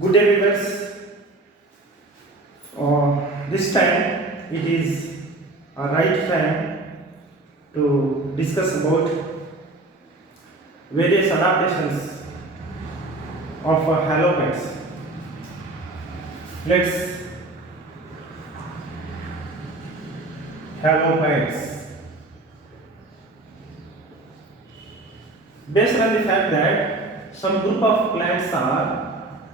Good day, viewers. This time it is a right time to discuss about various adaptations of halopegs. Let's halopegs. Based on the fact that some group of plants are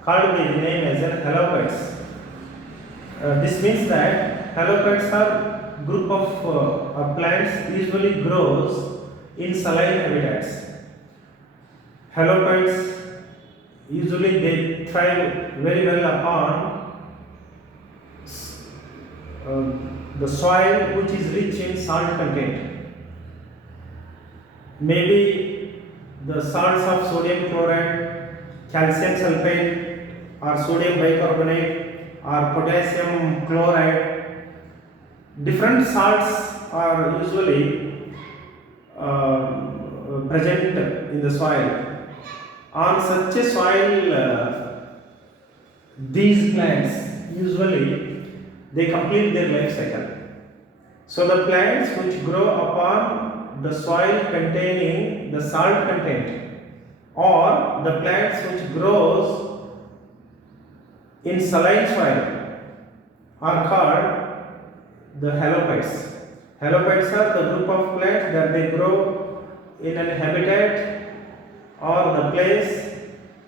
called by the name as halopegs. This means that halopegs are group of plants usually grows in saline habitats. Halopegs usually they thrive very well upon the soil which is rich in salt content. Maybe the salts of sodium chloride, calcium sulfate, or sodium bicarbonate, or potassium chloride. Different salts are usually present in the soil. On such a soil, these plants usually they complete their life cycle. So the plants which grow upon the soil containing the salt content, or the plants which grows in saline soil are called the halopegs. Halopegs are the group of plants that they grow in an habitat or the place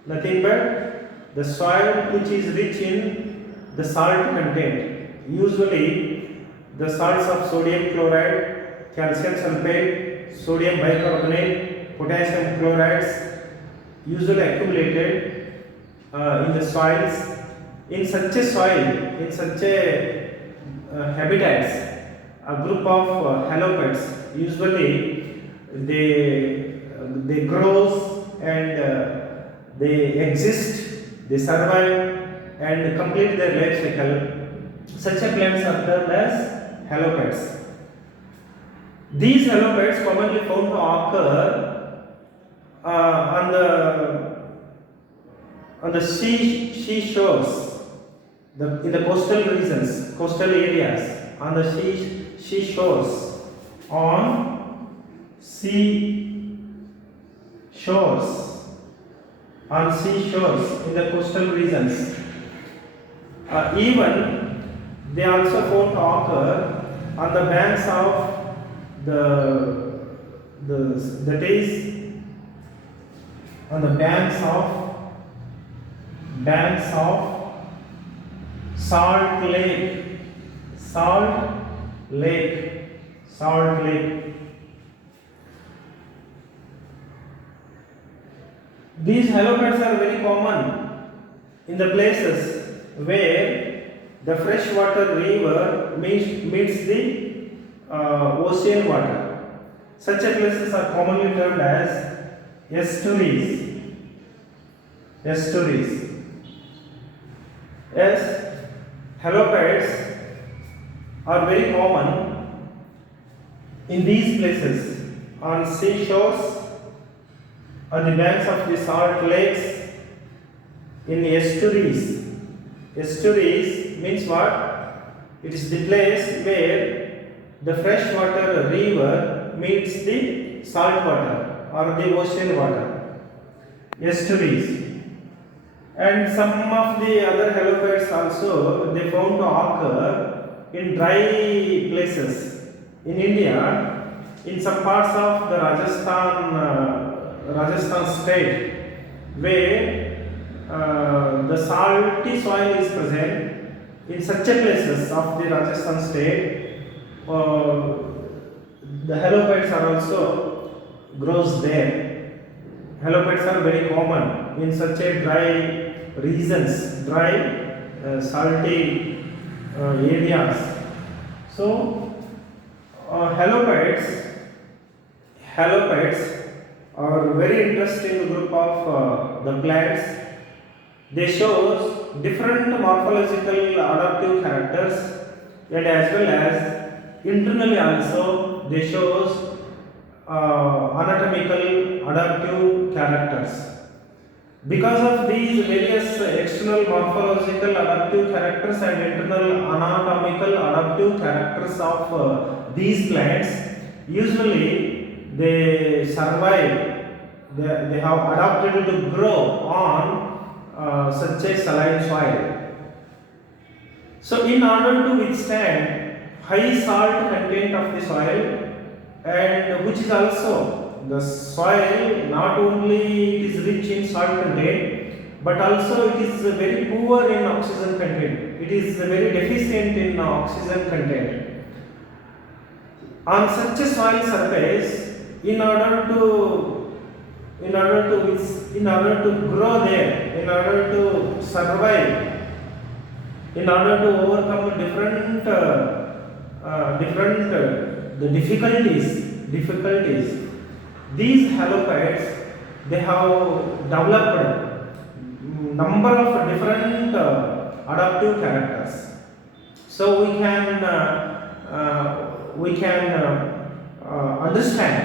nothing but the soil which is rich in the salt content. Usually the salts of sodium chloride, calcium sulfate, sodium bicarbonate, potassium chlorides usually accumulated in the soils. In such a soil, in such a habitats, a group of halopegs usually they grows and they exist, they survive and complete their life cycle. Such a plants are termed as halopegs. These halopegs commonly found to occur on the seashores, in the coastal regions, coastal areas, on the seashores, on seashores in the coastal regions. Even they also found to occur on the banks of that is on the banks of Salt Lake. These halopegs are very common in the places where the freshwater river meets the ocean water. Such a places are commonly termed as estuaries. Yes, halopegs are very common in these places, on seashores, on the banks of the salt lakes, in estuaries. Estuaries means what? It is the place where the freshwater river meets the salt water or the ocean water. Estuaries. And some of the other halopegs also they found to occur in dry places in India, in some parts of the Rajasthan state, where the salty soil is present. In such a places of the Rajasthan state, the halopegs are also grows there. Halopegs are very common in such a dry regions, salty areas. So halopegs are very interesting group of the plants. They show different morphological adaptive characters, and as well as internally also they shows anatomical adaptive characters. Because of these various external morphological adaptive characters and internal anatomical adaptive characters of these plants, usually they survive, they have adapted to grow on such a saline soil. So, in order to withstand high salt content of the soil, and which is also the soil, not only it is rich in salt content, but also it is very poor in oxygen content. It is very deficient in oxygen content. On such a soil surface, in order to grow there, in order to survive, in order to overcome different the difficulties, these halopites, they have developed number of different adaptive characters. So we can understand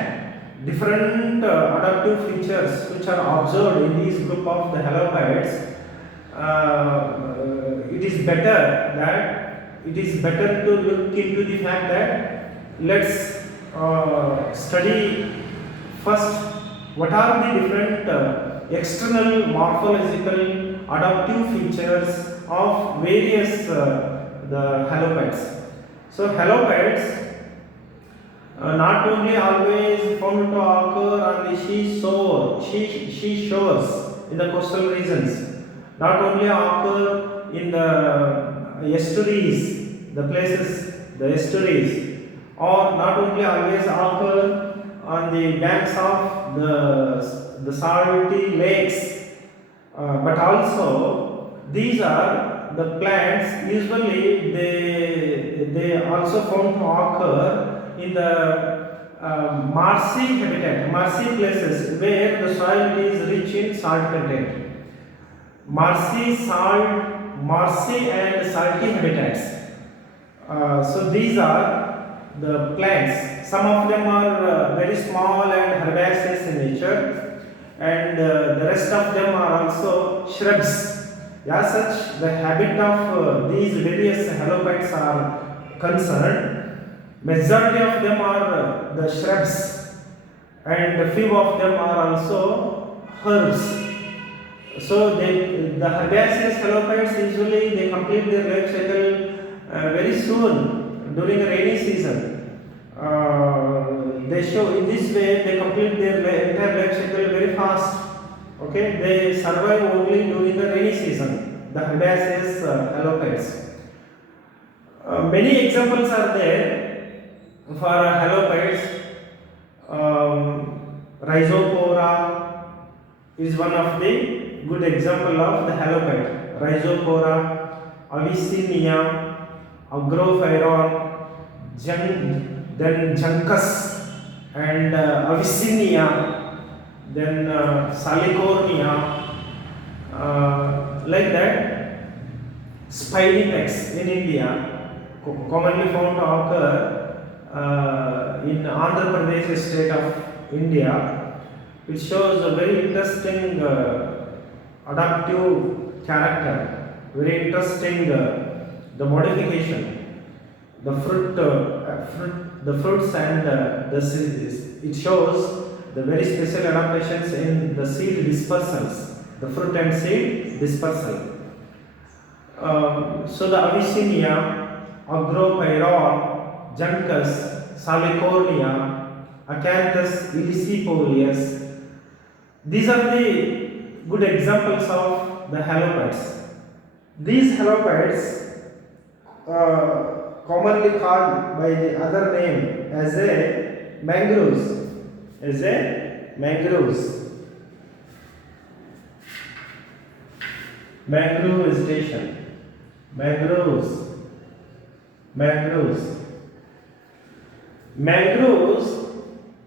different adaptive features which are observed in this group of the halopites. It is better to look into the fact that let's study first what are the different external morphological adaptive features of various the halopites. So halopites not only always found to occur on the seashores in the coastal regions, not only occur in the estuaries, the estuaries, or not only always occur on the banks of the salty lakes, but also these are the plants usually they also found to occur in the marshy places where the soil is rich in salt content. Marshy and salty habitats. So these are the plants. Some of them are very small and herbaceous in nature, and the rest of them are also shrubs. As such, the habit of these various halopites are concerned. Majority of them are the shrubs, and few of them are also herbs. So the herbaceous halopites usually they complete their life cycle very soon during the rainy season. They show in this way they complete their entire life cycle very fast. Okay, they survive only during the rainy season. The herbaceous halopites. Many examples are there for halopites. Rhizopora is one of the good example of the halopite. Rhizopora, Avicennia, Agrophyron, then Juncus and Avicennia, then Salicornia, like that. Spinifex in India, commonly found to occur in Andhra Pradesh state of India. It shows a very interesting adaptive character, very interesting the modification, the fruits and the seeds. It shows the very special adaptations in the seed dispersals, the fruit and seed dispersal. So the Avicennia, Agropyron, Juncus, Salicornia, Acanthus illicifolius, these are the good examples of the halopites. These halopites commonly called by the other name as a mangroves, mangrove vegetation, mangroves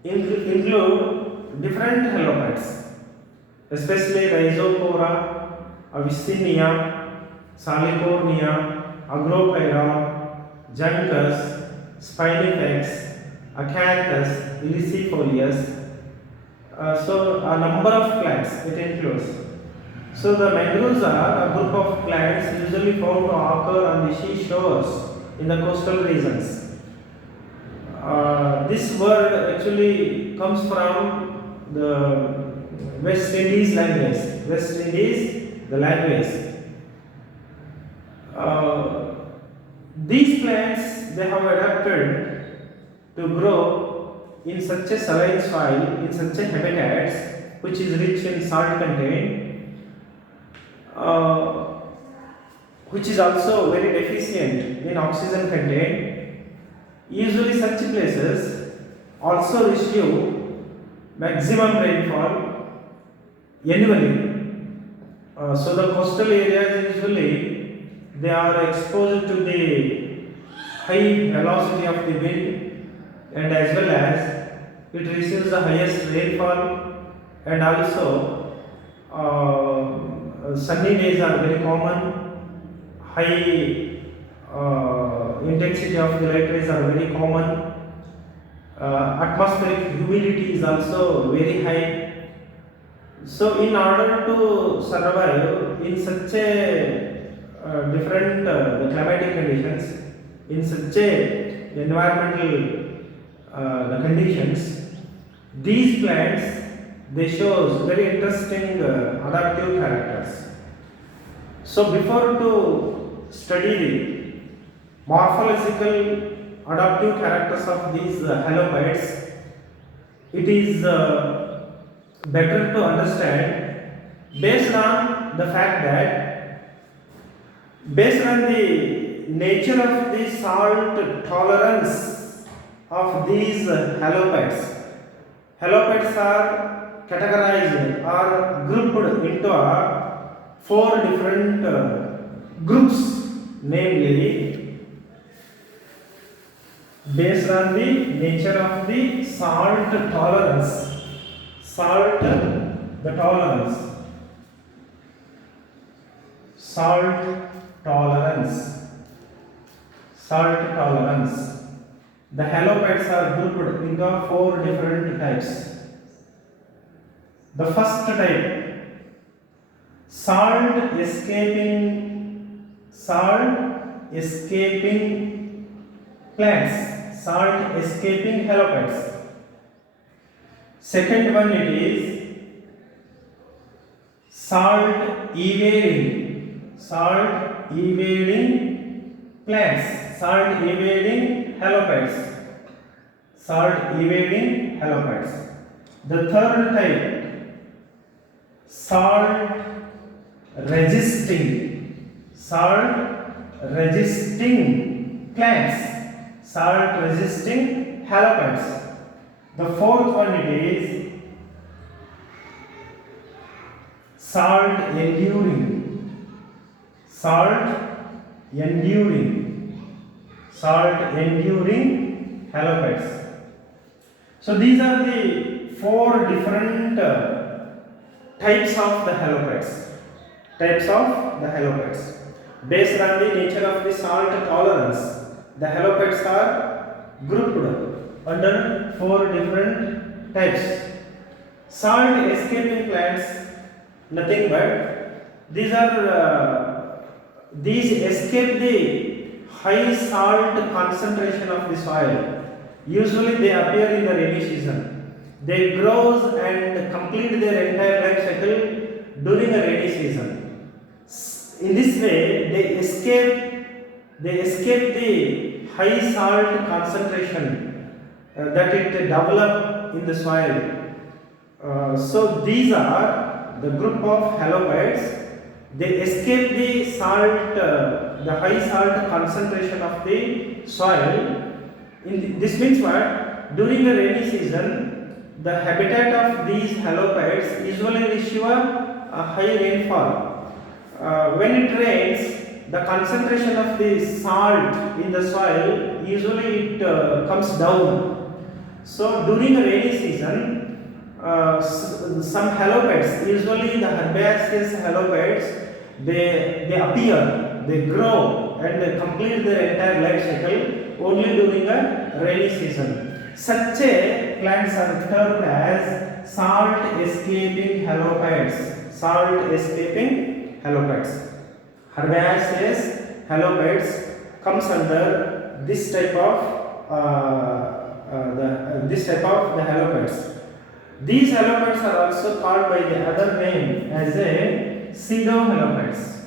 include different halopites, especially Rhizopora, Avicennia, Salicornia, Agropyron, Juncus, Spinifex, Acanthus illicifolius. So a number of plants it includes. So the mangroves are a group of plants usually found to occur on the seashores in the coastal regions. This word actually comes from the West Indies language. West Indies, the language. These plants they have adapted to grow in such a saline soil, in such a habitats which is rich in salt content, which is also very deficient in oxygen content. Usually such places also receive maximum rainfall annually. So the coastal areas usually they are exposed to the high velocity of the wind, and as well as it receives the highest rainfall, and also sunny days are very common, high intensity of the light rays are very common, atmospheric humidity is also very high. So in order to survive in such a different the climatic conditions, in such a environmental the conditions, these plants they shows very interesting adaptive characters. So before to study the morphological adaptive characters of these halophytes, it is better to understand based on the fact that based on the nature of the salt tolerance of these halophytes. Halophytes are categorized or grouped into four different groups, namely based on the nature of the salt tolerance. Salt, the tolerance. Salt tolerance. Salt tolerance. The halophytes are grouped into four different types. The first type, salt escaping plants, salt escaping halophytes. Second one it is salt evading plants, salt evading halophytes, salt evading halophytes. The third type, salt resisting plants, salt resisting halophytes. The fourth one it is salt enduring halophytes. So these are the four different types of the halophytes. Based on the nature of the salt tolerance, the halophytes are grouped under four different types. Salt escaping plants, nothing but these escape the high salt concentration of the soil. Usually they appear in the rainy season. They grow and complete their entire life cycle during the rainy season. In this way, they escape the high salt concentration that it develop in the soil. So these are the group of halophytes. They escape the salt, the high salt concentration of the soil. This means what? During the rainy season, the habitat of these halophytes usually receive a high rainfall. When it rains, the concentration of the salt in the soil usually it comes down. So during the rainy season, some halophytes, usually the herbaceous halophytes, they appear, they grow and they complete their entire life cycle only during a rainy season. Such a plants are termed as salt escaping halophytes. salt escaping halopedes. Herbaceous halopedes comes under this type of the halopedes. These halopedes are also called by the other name as a pseudohalopedes.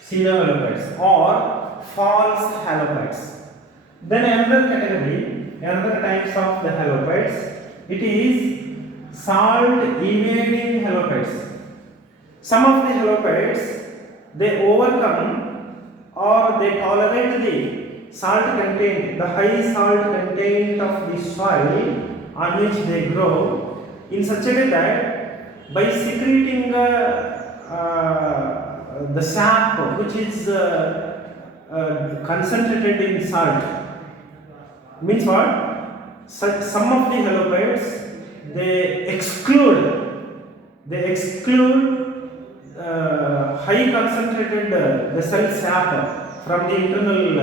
Pseudohalopedes or false halopedes. Then another types of the halopedes, it is salt evading halopedes. Some of the halopedes, they overcome or they tolerate the salt content, the high salt content of the soil on which they grow, in such a way that by secreting the sap which is concentrated in salt, means what? Some of the halopedes, they exclude high concentrated the cell sap from the internal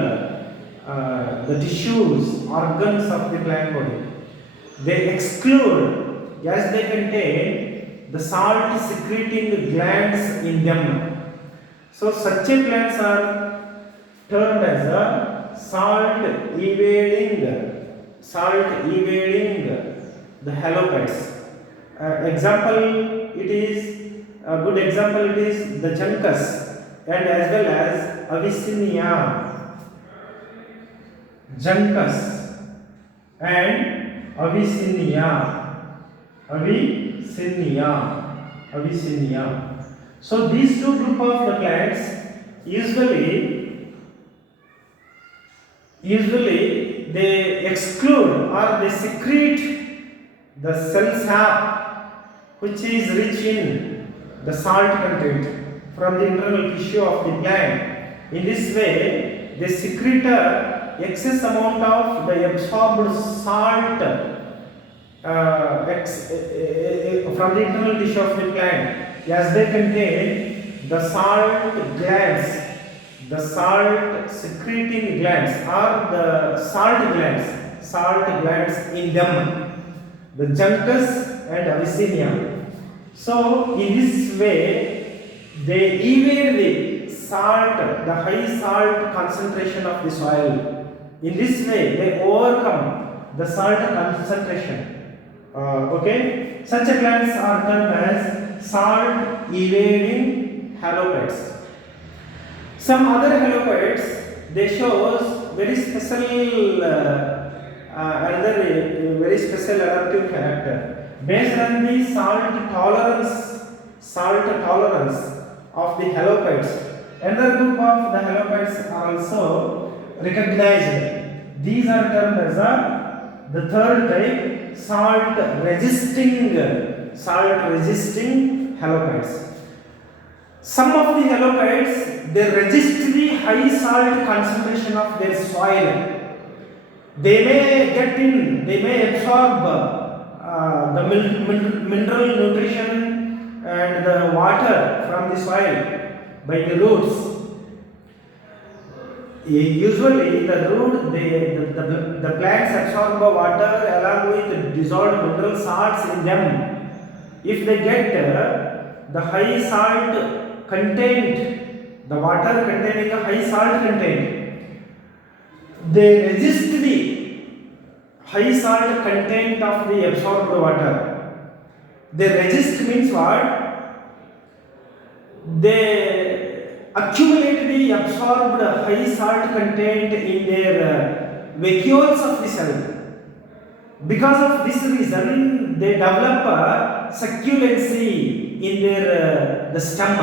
the tissues, organs of the plant body. They exclude as they contain the salt secreting glands in them. So such a plants are termed as a salt evading the halopedes. Example, it is a good example, it is the Juncus and as well as Avicennia. Juncus and Avicennia. So these two group of the plants usually they exclude or they secrete the cell sap which is rich in the salt content from the internal tissue of the plant. In this way, they secrete excess amount of the absorbed salt from the internal tissue of the plant, as they contain the salt glands, the salt secreting glands or the salt glands in them, the Juncus and Avicennia. So in this way, they evade the salt, the high salt concentration of the soil. In this way, they overcome the salt concentration. Okay, such plants are termed as salt evading halopedes. Some other halopedes, they shows very special another very special adaptive character based on the salt tolerance of the halopedes. Another group of the halopedes are also recognized. These are termed as the third type, salt resisting halopedes. Some of the halopedes, they resist the high salt concentration of their soil. They may absorb the mineral nutrition and the water from the soil by the roots. Usually the plants absorb water along with dissolved mineral salts in them. If they get the high salt content, the water containing a high salt content, they resist the high salt content of the absorbed water. They resist means what? They accumulate the absorbed high salt content in their vacuoles of the cell. Because of this reason, they develop a succulency in their the stem.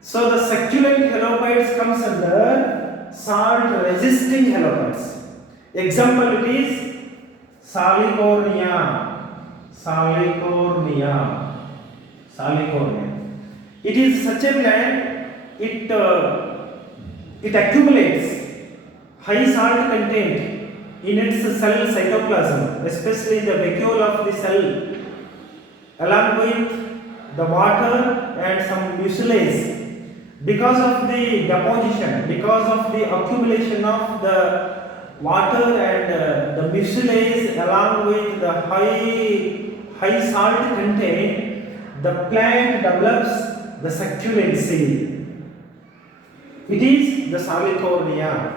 So the succulent halopedes comes under salt resisting halopedes. Example, it is Salicornia. It is such a plant, it accumulates high salt content in its cell cytoplasm, especially in the vacuole of the cell, along with the water and some mucilage. Because of the deposition, because of the accumulation of the water and the mucilage along with the high salt content, the plant develops the succulency. It is the Salicornia.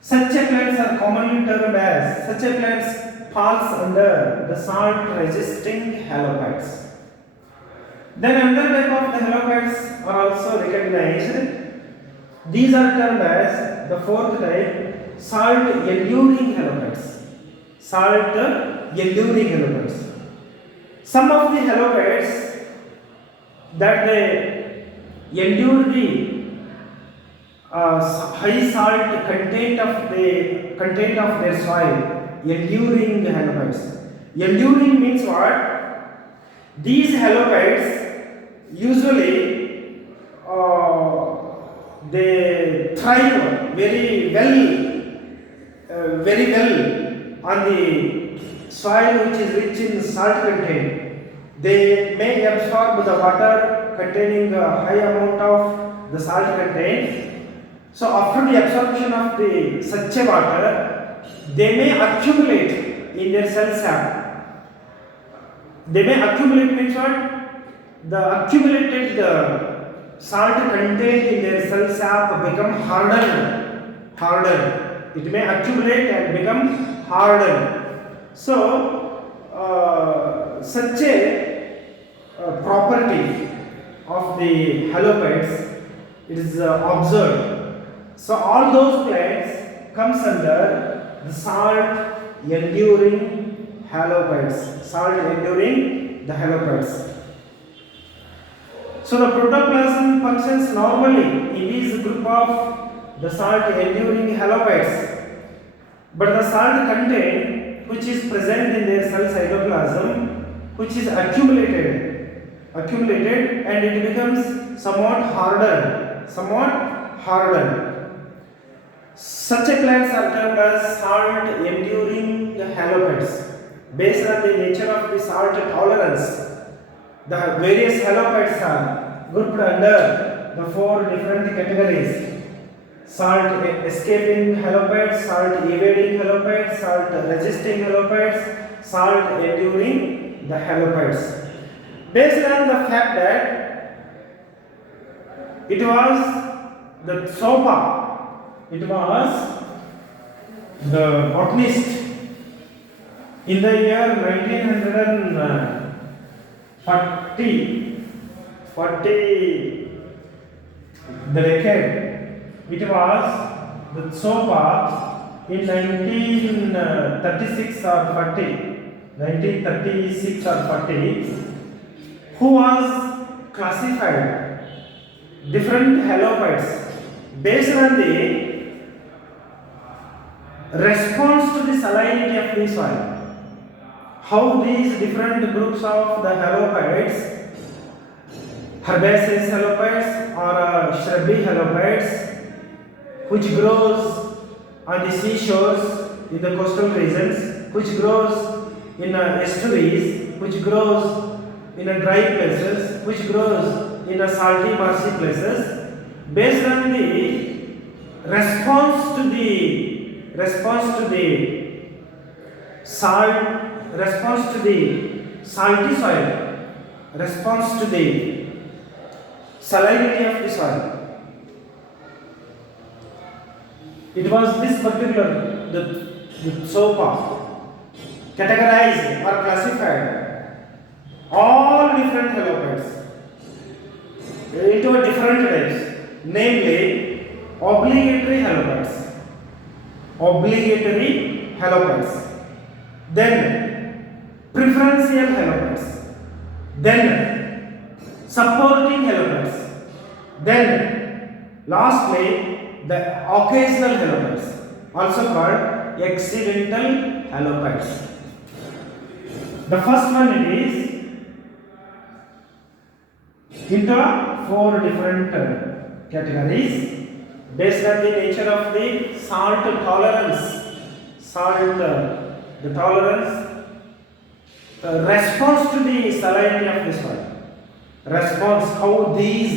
Such a plants are commonly termed as, such a plants falls under the salt resisting halopads. Then another type of the halopads are also recognized. These are termed as the fourth type, salt enduring halopads. Salt enduring halopads. Some of the halopads that they endure the high salt content of their soil, enduring halopads. Enduring means what? These halopads usually they thrive very well on the soil which is rich in salt content. They may absorb the water containing a high amount of the salt content. So after the absorption of the such a water, they may accumulate in their cell sap. They may accumulate means what? The accumulated salt content in their cell sap become hardened. It may accumulate and become hardened. So such a property of the halopads is observed. So all those plants comes under the salt enduring halopads. Salt enduring the halopads. So the protoplasm functions normally in this group of the salt enduring halopads. But the salt content which is present in their cell cytoplasm, which is accumulated and it becomes somewhat hardened. Such a plants are termed as salt enduring halopads. Based on the nature of the salt tolerance, the various halopads are grouped under the four different categories: salt escaping halopads, salt evading halopads, salt resisting halopads, salt enduring the halopads. Based on the fact that it was the Sopa, it was the botanist in the year 1940, the decade, it was the Sopa in 1936 or 40, who was classified different halopads based on the response to the salinity of the soil. How these different groups of the halopads, herbaceous halopads or shrubby halopads, which grows on the seashores in the coastal regions, which grows in estuaries, which grows in dry places, which grows in salty marshy places, based on the response to the salty soil, response to the salinity of the soil. It was this particular the SOPA categorized or classified all different halopads into different types, namely obligatory halopads, then preferential halopads, then supporting halopads, then lastly the occasional halopads, also called accidental halopads. The first one it is into four different categories based on the nature of the salt tolerance, response to the salinity of the soil, how these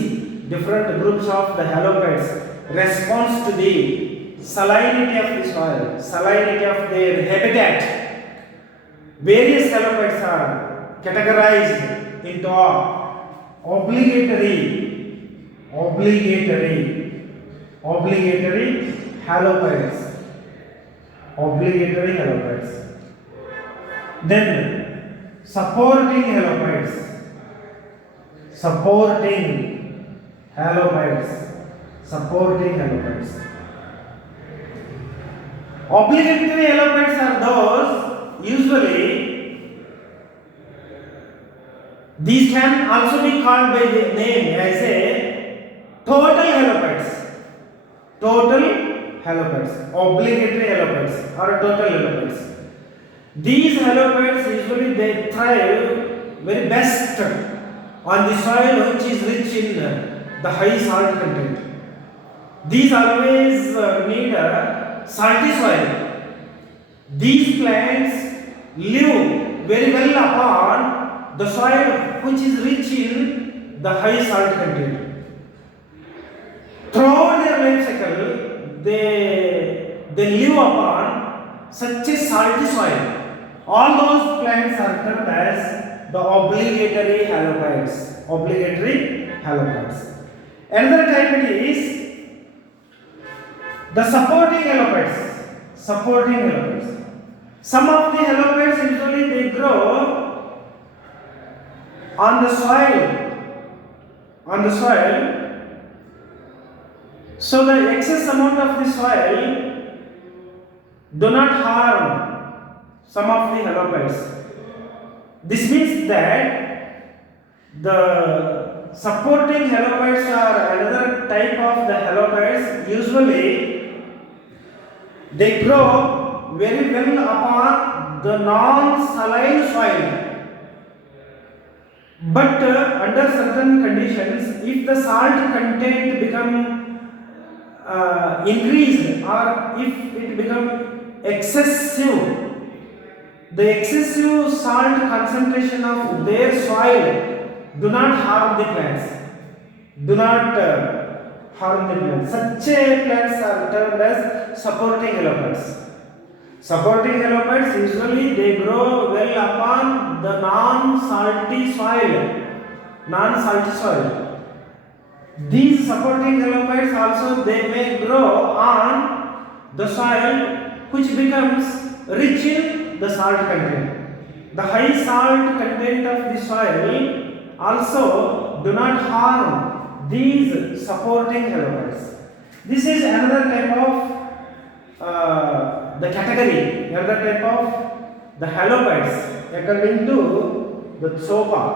different groups of the halopads responds to the salinity of the soil, salinity of their habitat. Various halopods are categorized into obligatory halopods. Obligatory halopods. Then supporting halopods. Supporting halopods. Obligatory halopods are those usually, these can also be called by the name as a total halopods. Obligatory halopods or total halopods. These halopods usually they thrive very best on the soil which is rich in the high salt content. These always need a salty soil. These plants live very well upon the soil which is rich in the high salt content. Throughout their life cycle, they live upon such a salty soil. All those plants are termed as the obligatory halopods. Another type it is the supporting halopods. Some of the halopods usually they grow on the soil. So the excess amount of the soil do not harm some of the halopods. This means that the supporting halopods are another type of the halopods. Usually they grow very well upon the non-saline soil. But under certain conditions, if the salt content become increased or if it become excessive, the excessive salt concentration of their soil do not harm the plants. Such plants are termed as supporting halopods. Supporting halopods usually they grow well upon the non-salty soil. These supporting halopods also they may grow on the soil which becomes rich in the salt content. The high salt content of the soil also do not harm these supporting halopods. This is another type of the category, another type of the halopods according to the Tsopa,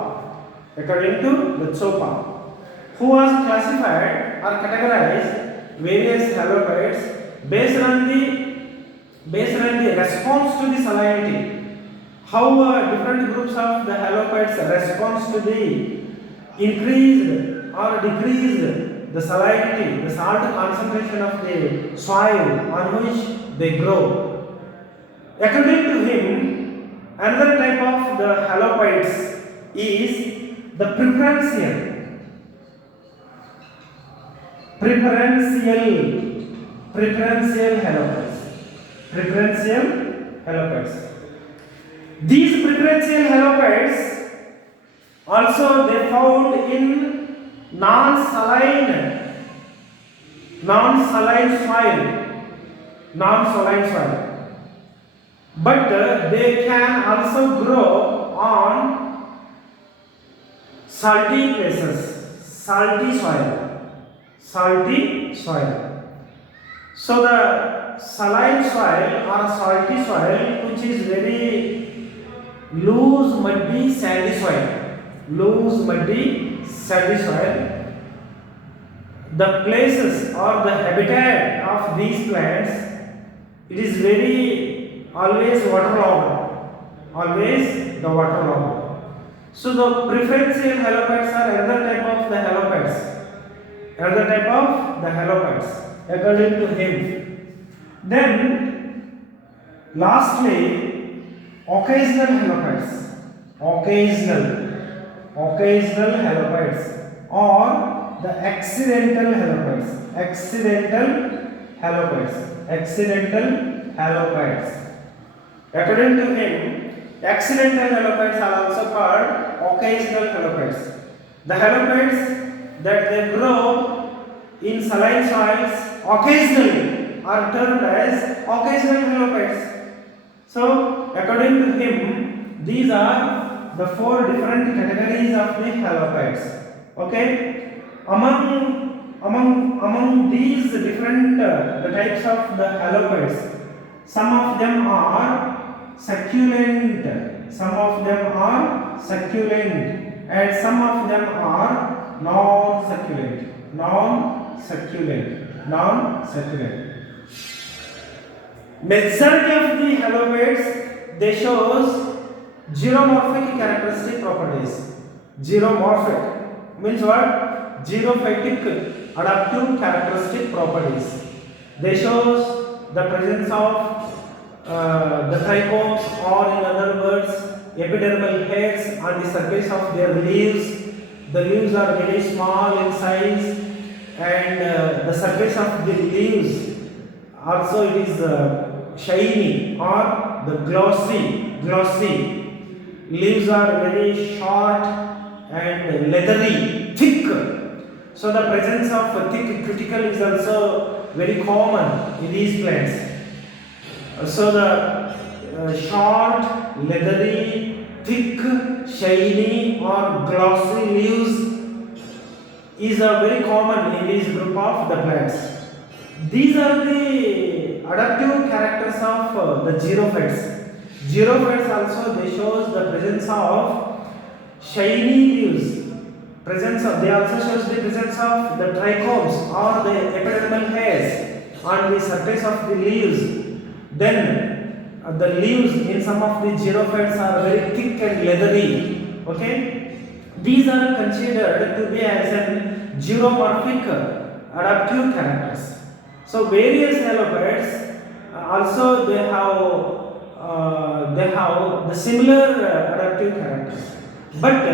who has classified or categorized various halopods based on the response to the salinity. How different groups of the halopods response to the increased or decreased the salinity, the salt concentration of the soil on which they grow. According to him, another type of the halopods is the preferential halopods. These preferential halopods also they found in non-saline soil, but they can also grow on salty places, salty soil. So the saline soil or salty soil which is very loose muddy sandy soil, the places or the habitat of these plants, it is very always waterlogged. So the preferential halopods are another type of the halopods according to him. Then lastly, occasional halopods or the accidental halopods. accidental halopides. According to him, accidental halopides are also called occasional halopides. The halopides that they grow in saline soils occasionally are termed as occasional halopides. So, according to him, these are the four different categories of the halopides. Okay, among these different the types of the halopides, some of them are succulent, and some of them are non-succulent. Majority of the halopids, they shows xeromorphic characteristic properties. Xeromorphic means what? Xerophytic adaptive characteristic properties. They shows the presence of the trichomes, or in other words, epidermal hairs on the surface of their leaves. The leaves are very small in size, and the surface of the leaves also it is shiny or the glossy. Leaves are very short and leathery, thick. So the presence of a thick cuticle is also very common in these plants. So the short, leathery, thick, shiny or glossy leaves is very common in this group of the plants. These are the adaptive characters of the xerophytes. Xerophytes also they shows the presence of shiny leaves. They also shows the presence of the trichomes or the epidermal hairs on the surface of the leaves. Then the leaves in some of the xerophytes are very thick and leathery. Okay, these are considered to be as an xeromorphic adaptive characters. So various halopids also they have the similar adaptive characters, but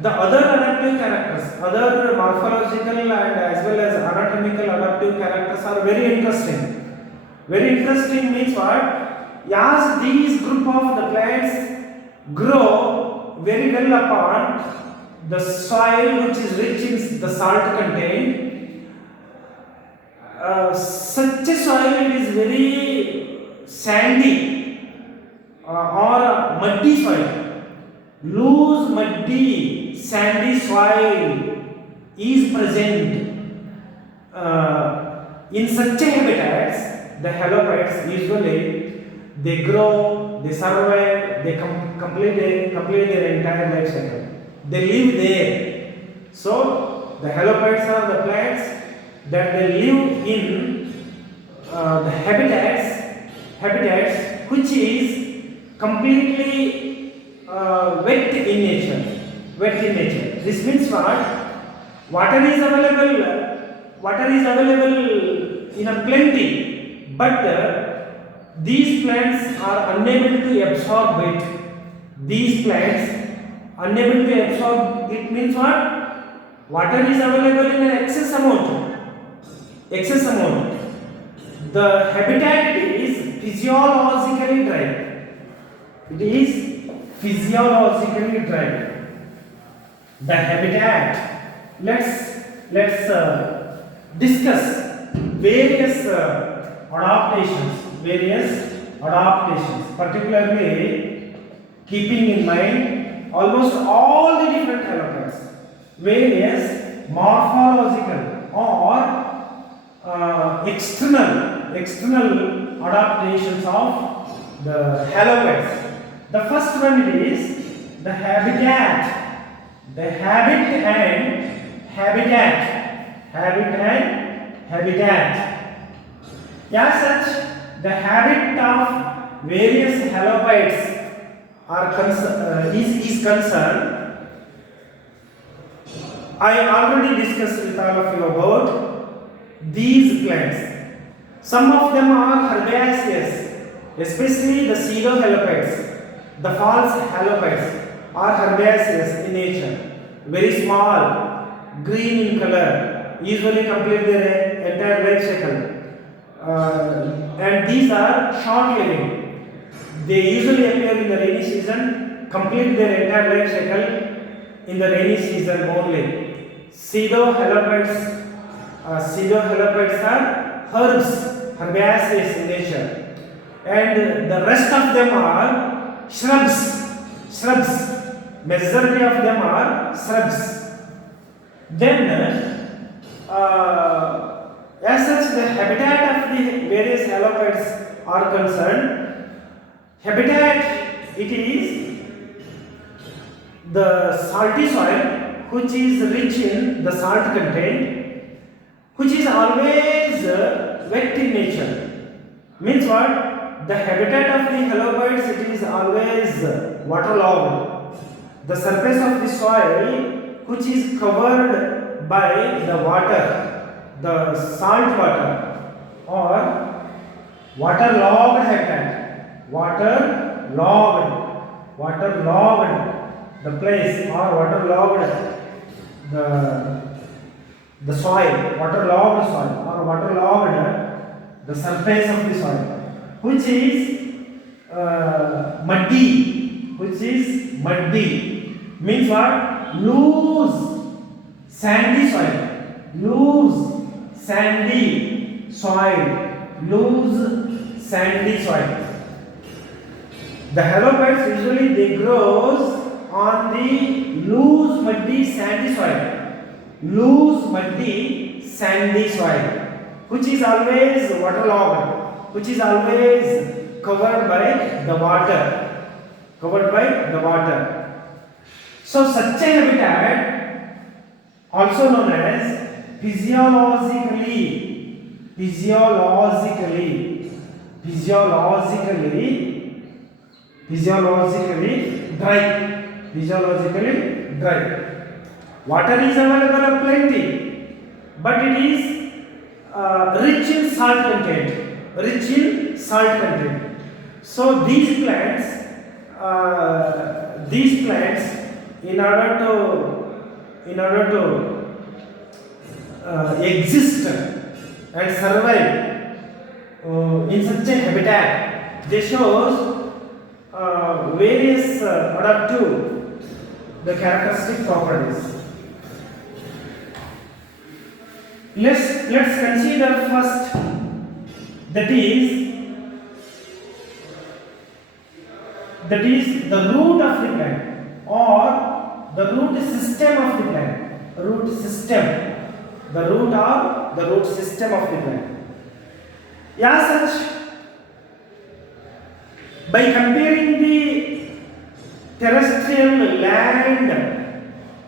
the other adaptive characters, other morphological and as well as anatomical adaptive characters are very interesting. Very interesting means what? As these group of the plants grow very well upon the soil which is rich in the salt content, such a soil is very sandy or muddy soil. Loose, muddy, sandy soil is present in such a habitats. The halopides usually they grow, they survive, they complete their entire life cycle. They live there. So the halopides are the plants that they live in the habitats which is completely wet in nature. This means what? Water is available in a plenty, but these plants are unable to absorb it. These plants unable to absorb it means what? Water is available in an excess amount. The habitat is physiologically dry. The habitat. Let's discuss various adaptations, particularly keeping in mind almost all the different halopids, various morphological or external adaptations of the halopids. The first one is the habitat. The habit and habitat. As such, the habit of various halopids is concerned. I already discussed with all of you about these plants. Some of them are herbaceous, especially the pseudohalopids. The false halopids are herbaceous in nature, very small, green in color, usually complete their entire life cycle. and these are short living. They usually appear in the rainy season, complete their entire life cycle in the rainy season only. Pseudohalopids are herbaceous in nature, and the rest of them are shrubs. Majority of them are shrubs. Then, as such, the habitat of the various halopids are concerned. Habitat, it is the salty soil which is rich in the salt content, which is always wet in nature. Means what? The habitat of the halopids, it is always waterlogged. The surface of the soil which is covered by the water, the salt water, or waterlogged habitat. Waterlogged the place, or waterlogged the soil, waterlogged soil, or waterlogged the surface of the soil, which is muddy, means what? Loose sandy soil. The halopids usually they grows on the loose muddy sandy soil, which is always waterlogged, which is always covered by the water. So such a habitat, also known as physiologically dry. Water is available of plenty, but it is rich in salt content. So these plants, in order to exist and survive in such a habitat, they shows various adaptive the characteristic properties. Let's consider first, that is the root of the plant, or the root system of the plant. The root system of the plant. As such, by comparing the terrestrial land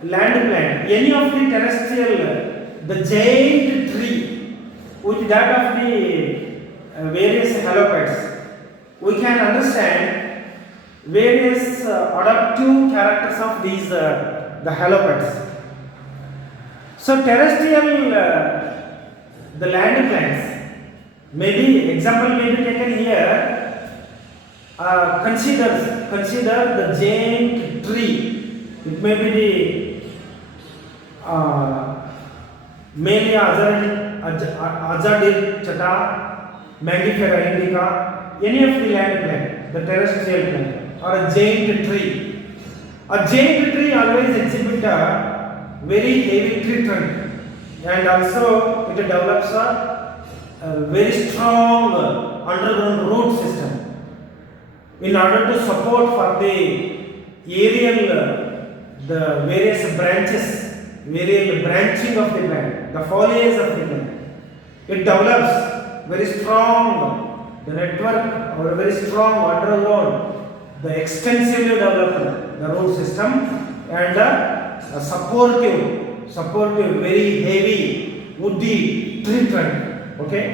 plant, any of the terrestrial, the giant tree, with that of the various halopids, we can understand various adaptive characters of these the halopids. So terrestrial the land plants, example may be taken here. Consider the giant tree. It may be the Melia azadirachta, Mangifera indica, any of the land plant, the terrestrial plant, or a giant tree. A giant tree always exhibit a very heavy tree trunk, and also it develops a very strong underground root system in order to support for the aerial the various branching of the plant, the foliage of the plant. It develops very strong the network, or very strong underground, the extensively developed the root system, and a supportive very heavy woody tree trunk. Okay,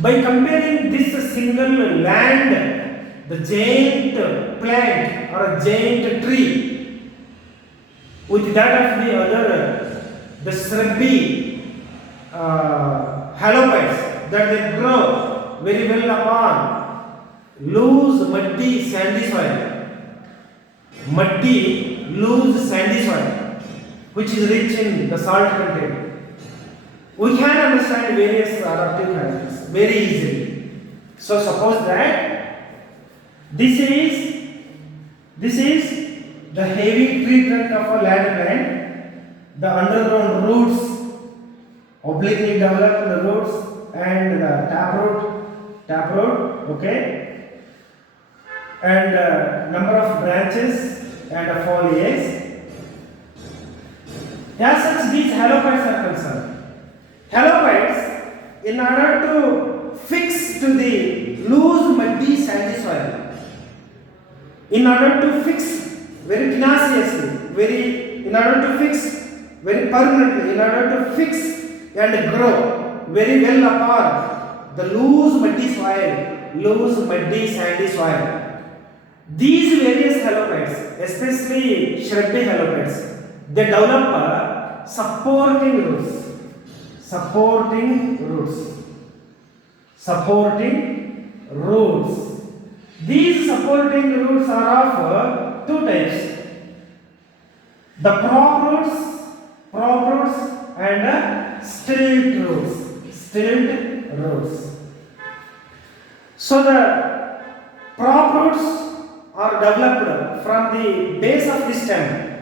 by comparing this single land, the giant plant or a giant tree, with that of the other, the shrubby halopids that they grow very well upon loose muddy sandy soil, which is rich in the salt content. we can understand various adaptive characters very easily. So suppose that this is the heavy tree trunk of a land plant, the underground roots, obliquely developed roots, and the taproot, okay, and number of branches and foliage. As such, these halophytes are concerned. Halophytes, in order to fix to the loose, muddy, sandy soil, in order to fix very tenaciously, in order to fix very permanently, in order to fix and grow very well upon the loose, muddy soil, loose, muddy, sandy soil. These various halophytes, especially shrubby halophytes, they develop supporting roots. These supporting roots are of two types: the prop roots and stilt roots. So the prop roots are developed from the base of the stem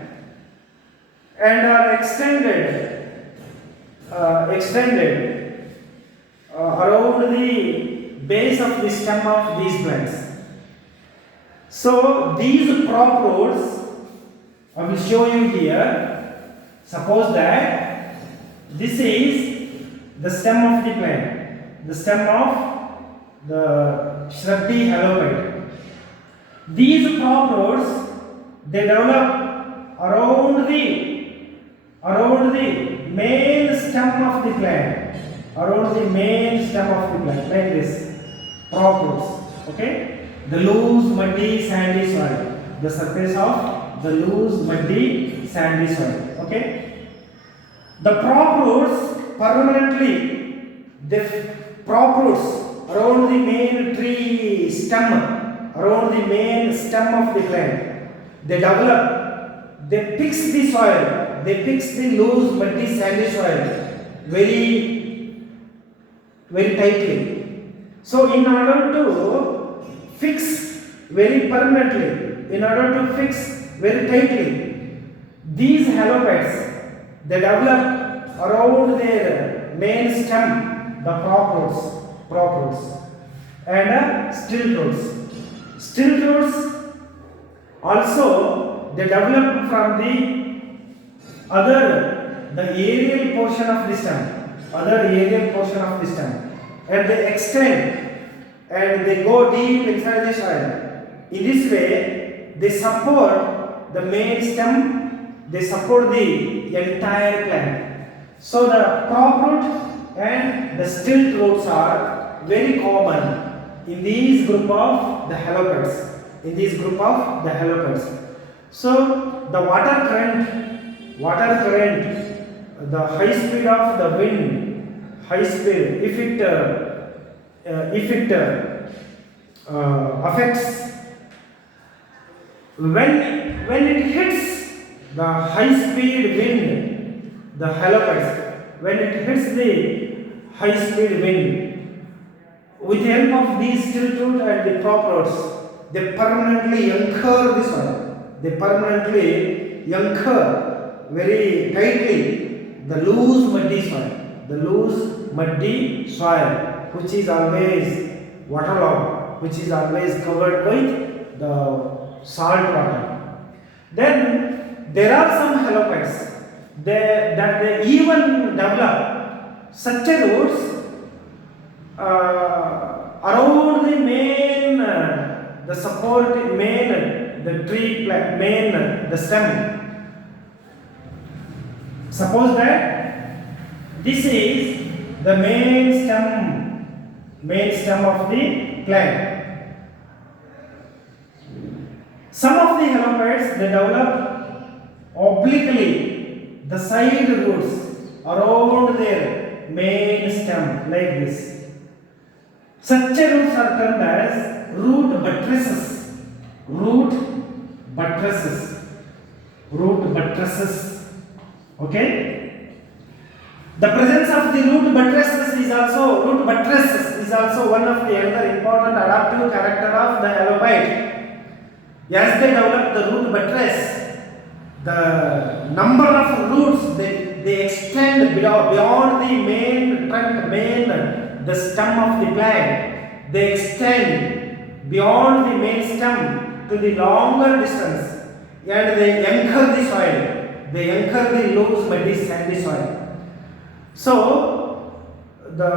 and are extended around the base of the stem of these plants. So these prop roots, I will show you here. Suppose that this is the stem of the plant, the stem of the shrubby halophyte. These prop roots, they develop around the main stem of the plant, like this, prop roots, okay? The loose, muddy, sandy soil, the surface of the loose, muddy, sandy soil, okay? The prop roots permanently, the prop roots around the main tree stem, around the main stem of the plant, they develop, they fix the soil, they fix the loose, muddy, sandy soil very tightly. So in order to fix very permanently, in order to fix very tightly, these halophytes, they develop around their main stem the prop roots and stilt roots also, they develop from the aerial portion of the stem, and they extend and they go deep inside the soil. In this way, they support the main stem, they support the entire plant. So the prop root and the stilt roots are very common in these group of the halophytes. So the water current, the high speed of the wind, if it affects, when it hits the high speed wind, the halophytes, when it hits the high speed wind, with the help of these stilt root and the prop roots, they permanently anchor the soil. They permanently anchor very tightly the loose muddy soil, which is always waterlogged, which is always covered with the salt water. Then there are some halophytes that they even develop such roots around the main, the support the tree plant, the stem. Suppose that this is the main stem of the plant. Some of the halophytes, they develop obliquely the side roots around their main stem like this. Such roots are termed as root buttresses. Okay. The presence of the root buttresses is also one of the other important adaptive character of the halophyte. As they develop the root buttress, the number of roots they extend beyond the main trunk, the stem of the plant. They extend beyond the main stem to the longer distance, and they anchor the soil. They anchor the loose, muddy, sandy soil. So that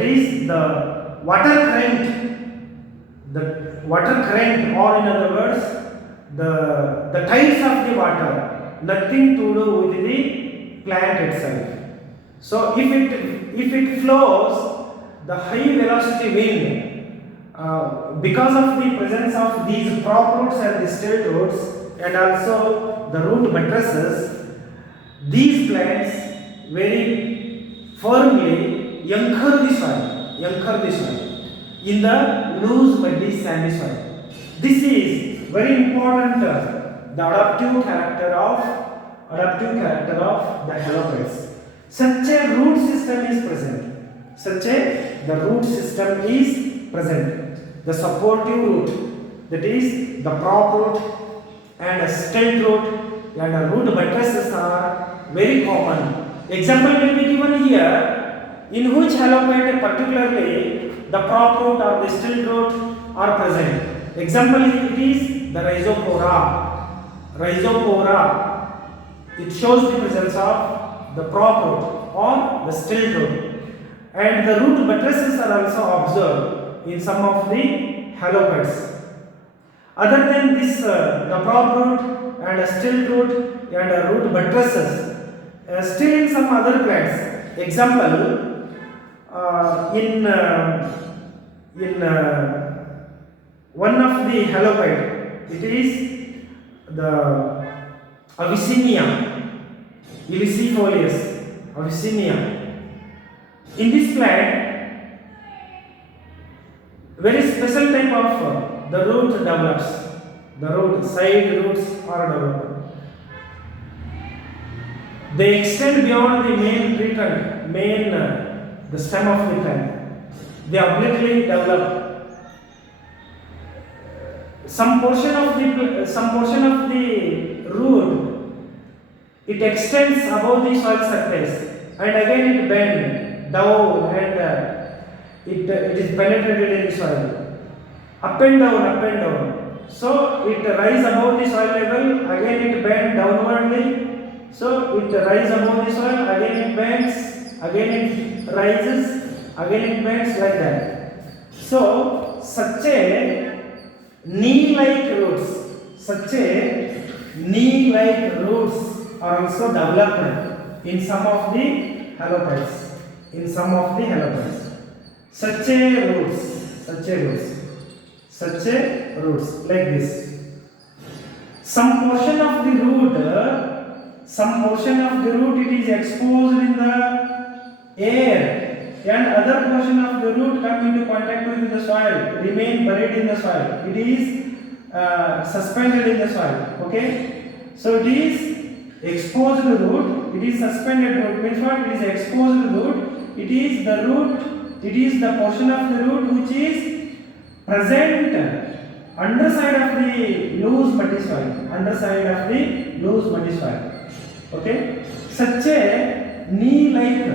is the water current. The water current, or in other words, the tides of the water, nothing to do with the plant itself. So if it flows, the high velocity wind, because of the presence of these prop roots and the stilt roots, and also the root buttresses, these plants very firmly anchor the soil in the loose, muddy, sandy soil. This is very important, the adaptive character of the halophytes. Such a root system is present. The root system is present. The supportive root, that is the prop root and a stilt root and a root buttresses are very common. Example will be given here, in which halophyte particularly the prop root or the stilt root are present. Example, it is the rhizopora. It shows the presence of the prop root or the stilt root, and the root buttresses are also observed in some of the halophytes. Other than this, the prop root and a stilt root and a root buttresses, still in some other plants. Example, in one of the halophyte, it is the Avicennia ilicifolius, Avicennia. In this plant, very special type of the root develops. The root, side roots are developed. They extend beyond the main tree trunk, the stem of the plant. They obliquely develop. Some portion of the root, it extends above the soil surface, and again it bends down, and it is penetrated in the soil, up and down. So it rises above the soil level, again it bends downwardly. So it rises above the soil, again it bends, again it rises, again it bends, like that. So such a knee-like roots are also developed in some of the halophytes. Such a roots like this. Some portion of the root it is exposed in the air, and other portion of the root come into contact with the soil, remain buried in the soil. It is suspended in the soil. Okay, so it is exposed root, it is suspended root. Means what? It is exposed root. It is the root. It is the portion of the root which is present underside of the loose muddy soil. Okay, such a knee-like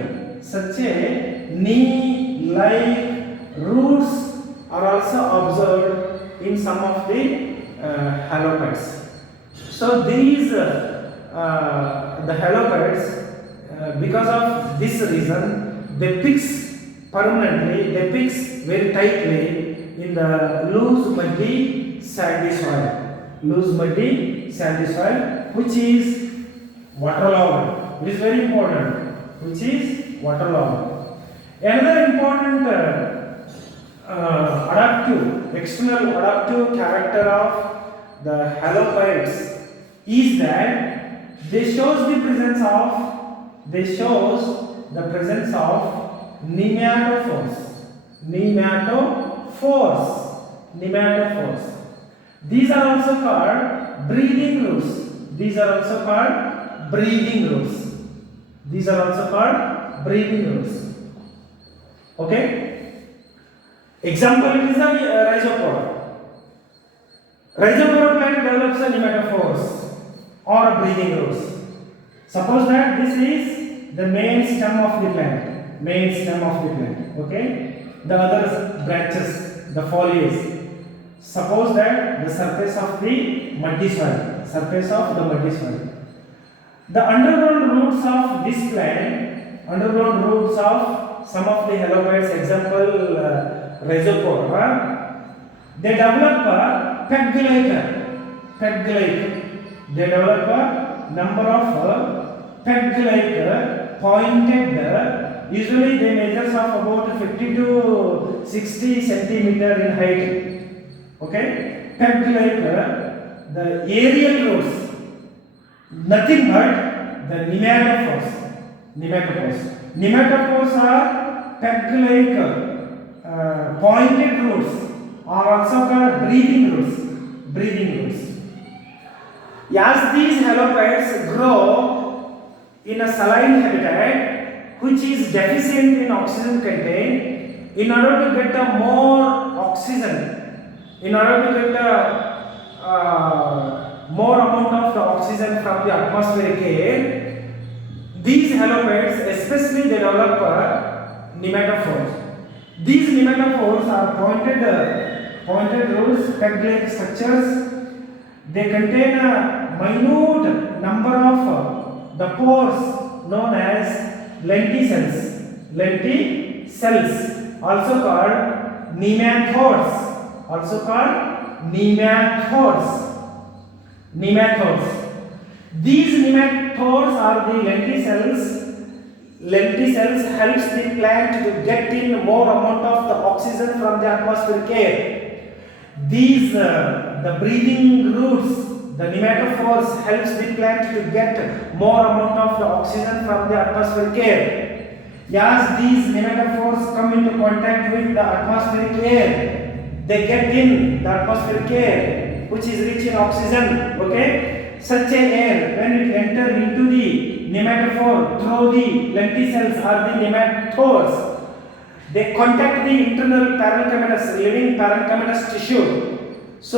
roots are also observed in some of the halophytes. So these the halophytes, because of this reason, they fix permanently, they fix very tightly in the loose muddy sandy soil, which is waterlogged. It is very important, which is waterlogged. Another important external adaptive character of the halophytes is that they shows the presence of nematophores. These are also called breathing roots. breathing roots. These are also called breathing roots. Okay? Example, it is a rhizopora. Rhizopora plant develops a nematophores or a breathing roots. Suppose that this is the main stem of the plant. Main stem of the plant. Okay? The other branches, the foliage. Suppose that the surface of the muddy soil. Surface of the muddy soil. The underground roots of this plant, underground roots of some of the halophytes, example rhizopora, they develop a peg-like. They develop a number of peg-like pointed. Usually they measures of about 50 to 60 centimeter in height. Okay, peg-like the aerial roots. Nothing but the nematophores. Nematophores are peg-like pointed roots, are also called breathing roots. As these halophytes grow in a saline habitat which is deficient in oxygen content, in order to get a more oxygen, in order to get a more amount of the oxygen from the atmospheric air, these halophytes especially they develop nematophores. These nematophores are pointed roots, peg-like structures. They contain a minute number of the pores known as lenticels, also called nematodes. These nematodes are the lenticels. Lenticels helps the plant to get in more amount of the oxygen from the atmospheric air. These the breathing roots, the nematophores helps the plant to get more amount of the oxygen from the atmospheric air. As these nematophores come into contact with the atmospheric air, they get in the atmospheric air, which is rich in oxygen. Okay, such an air when it enters into the nematophore through the lenticels or the nematodes, they contact the internal parenchymatous, living parenchymatous tissue. So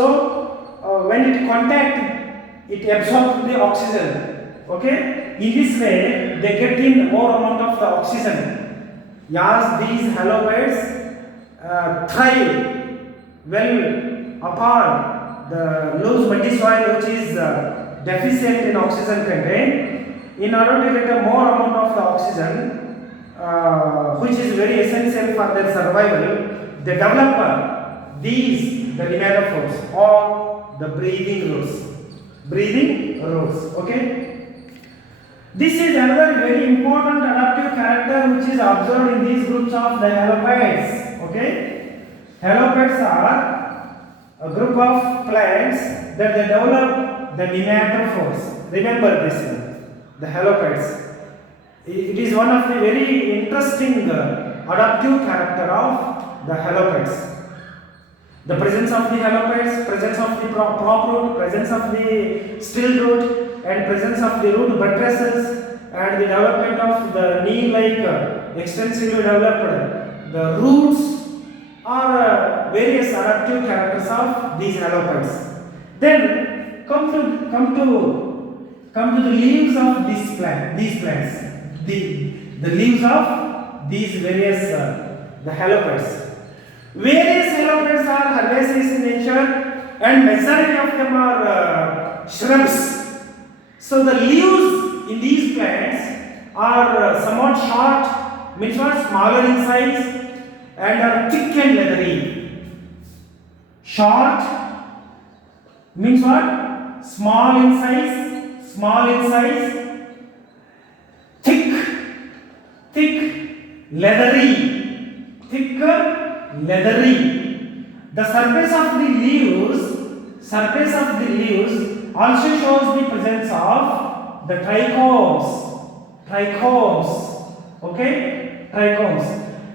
when it contact, it absorbs the oxygen. Okay, in this way they get in more amount of the oxygen. As these halophytes thrive well upon the loose muddy soil which is deficient in oxygen content, in order to get a more amount of the oxygen which is very essential for their survival, they develop these the nematophores or the breathing roots. Okay, this is another very important adaptive character which is observed in these groups of the halophytes. Okay, halophytes are a group of plants that they develop the nematophores. Remember this one, the halophytes. It is one of the very interesting adaptive character of the halophytes. The presence of the halophytes, presence of the prop root, presence of the still root, and presence of the root buttresses, and the development of the knee-like extensively developed the roots are various adaptive characters of these halophytes. Then come to the leaves of these plants. The leaves of these various the halophytes. Various halophytes are herbaceous in nature, and majority of them are shrubs. So the leaves in these plants are somewhat short, means what, smaller in size, and are thick and leathery. Short means what? Small in size. Thick, leathery. The surface of the leaves also shows the presence of the trichomes. Okay, trichomes,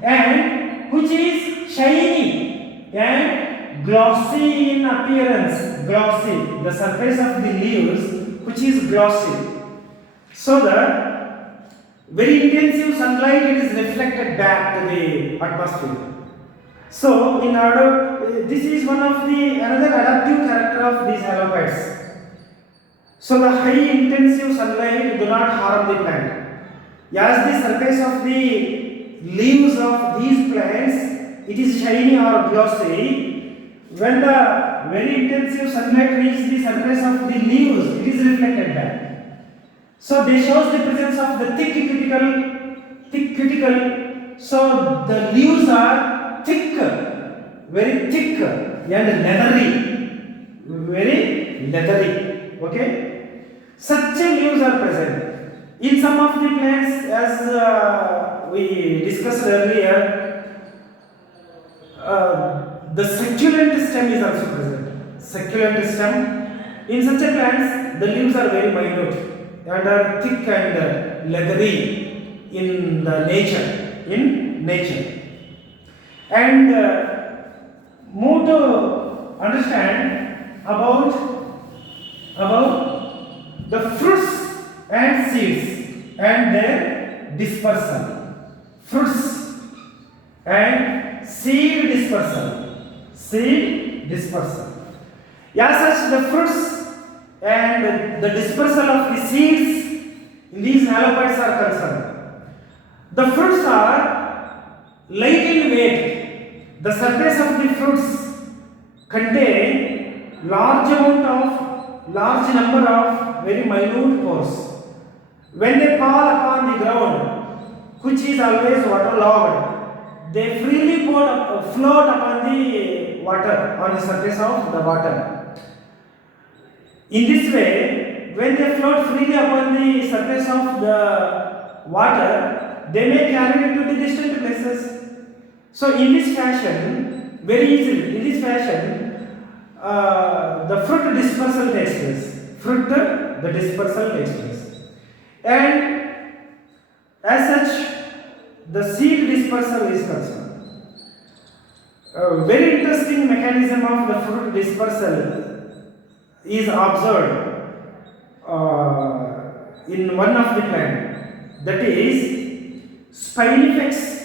and which is shiny and glossy in appearance. The surface of the leaves which is glossy. So the very intensive sunlight it is reflected back to the atmosphere. So in order, this is one of the another adaptive character of these halopedes. So the high intensive sunlight do not harm the plant. As the surface of the leaves of these plants, it is shiny or glossy. When the very intensive sunlight reaches the surface of the leaves, it is reflected back. So they shows the presence of the thick cuticle. So the leaves are thick, very thick and leathery, very leathery. Okay, such leaves are present in some of the plants, as we discussed earlier. The succulent stem is also present. Succulent stem. In such a plants, the leaves are very minute and are thick and leathery in the nature. In nature, and more to understand about the fruits and seeds and their dispersal. Fruits and seed dispersal. Seed dispersal. As such, the fruits and the dispersal of the seeds in these halopedes are concerned. The fruits are light in weight. The surface of the fruits contain large number of very minute pores. When they fall upon the ground, which is always waterlogged, they freely float upon the water, on the surface of the water. In this way, when they float freely upon the surface of the water, they may carry it to the distant places. So in this fashion, very easily, in this fashion, the fruit dispersal takes place. The dispersal takes place. And as such, the seed dispersal is concerned. A very interesting mechanism of the fruit dispersal is observed in one of the plant, that is Spinifex